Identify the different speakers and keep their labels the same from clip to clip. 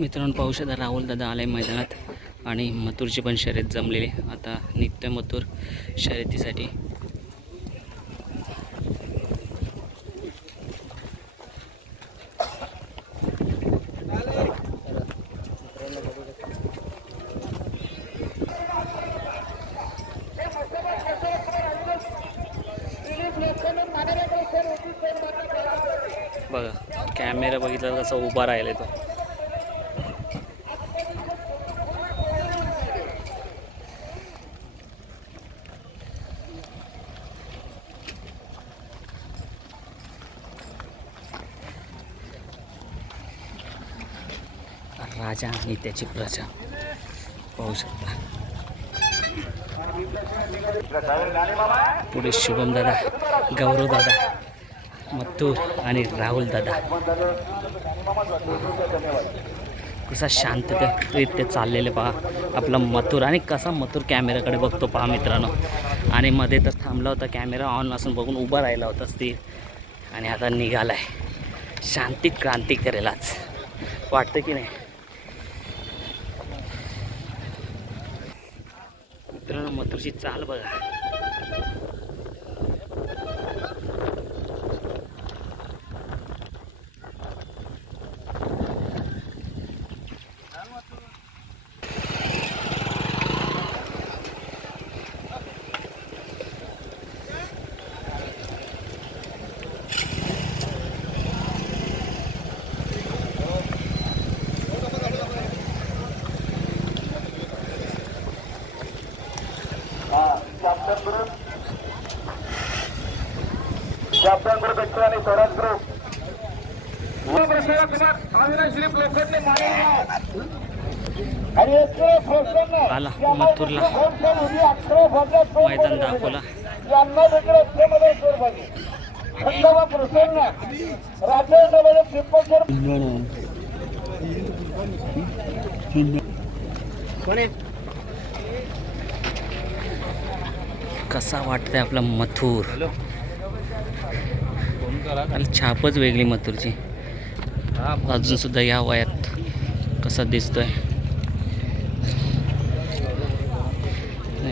Speaker 1: मित्रांनो पाहू शकता राहुल दादा आलाय मैदानात आणि मथुरची पण शर्यत जमलेली. आता नित्य मथुर शर्यतीसाठी. बघा कॅमेरा बघितला कसा उभा राहिला तो. राजा आणि त्याची प्रजा. पाहू शकता. पुढे शुभम दादा गौरव दादा मथुर आणि राहुल दादा. कसा शांततेत चाललेले पहा. आपला मथुर आणि कसा मथुर कॅमेराकडे बघतो पहा मित्रांनो. आणि मध्ये तर थांबला होता कॅमेरा ऑन असून बघून उभा राहिला होता स्थिर. आणि आता निघालाय. शांतिक क्रांती करेल आज वाटतं की नाही मित्रांनो मथुरची चाल बघा. आला मथुरला. मैदान दाखवला. कसा वाटतंय आपला मथुर? छापच वेगळी मथुरची. अजून सुद्धा या वयात कसा दिसतोय.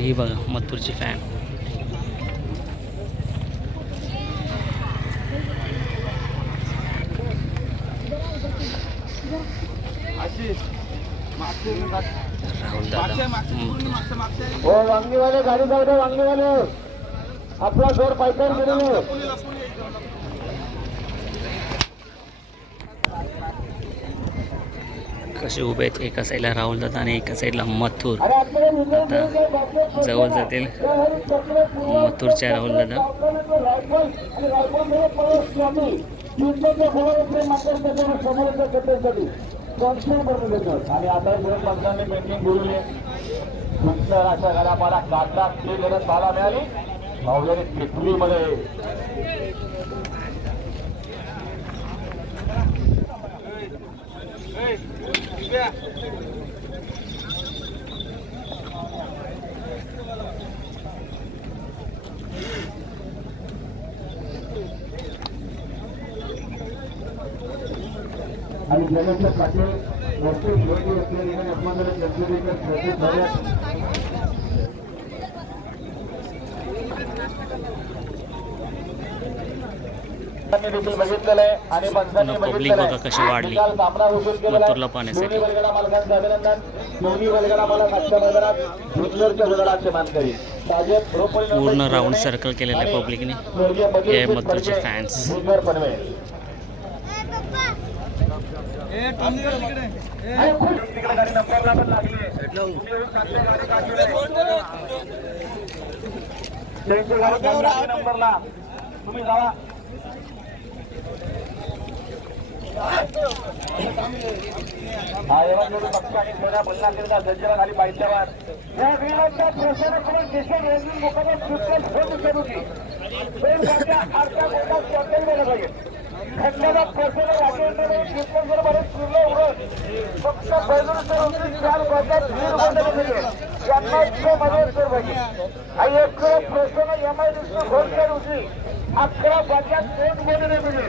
Speaker 1: ही बघा मथुरची फॅन राहुल दादा.
Speaker 2: हो वांगीवाले गाडी जाऊ दे वांगीवाले. आपला जोर पायथ्यावर
Speaker 1: कसे उभे आहेत? एका साईडला राहुल दादा आणि एका साईडला मथुर. आता जवळ जातील मथुरच्या राहुल दादा
Speaker 2: आणि आता पंचांनी पेंटिंग अशा काढला गरज पाहायला मिळाली भाऊजारी आणि जगाच्या पाटील मोठे विरोधी असलेले अपमानाला जनतेच्या श्रद्धेत भरल्या आहे.
Speaker 1: बघा कशी वाढली. मथुरला पाहण्यासाठी. पूर्ण राऊंड सर्कल केलेलं आहे पब्लिकने हे मथुरचे
Speaker 2: नंबरला आहे. तुम्ही येऊन खंडाला प्रसन्न राजेंद्र कीर्तनगरमध्ये फिरलं उडत फक्त बैलून होती चार गाड्यात वीर गोंधळ गेले यांना इतकं मदत कर पाहिजे. आणि एक प्रसन्न एम आय विष्णू घोषकर होती अकरा गाड्यात दोन गोंधळे मिळले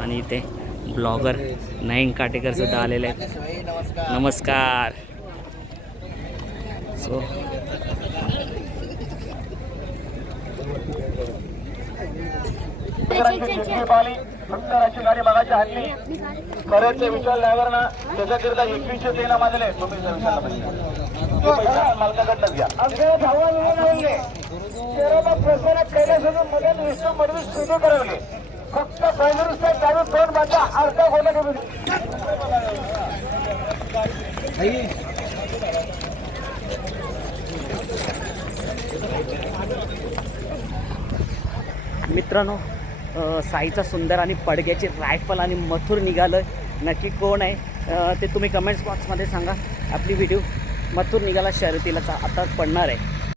Speaker 1: आणि इथे ब्लॉगर नयन काटेकर सुद्धा आलेले आहेत. नमस्कार सो
Speaker 2: मालकाकडनं घ्या. फक्त चालू दोन बाजा अर्धा गोला कमी
Speaker 1: मित्रांनो साईचा सुंदर आणि पडग्याची रायफल आणि मथुर निघालं नक्की कोण आहे? ते तुम्ही कमेंट्स बॉक्समध्ये सांगा. आपली व्हिडिओ मथुर निघाला शर्यतीला आता पडणार आहे.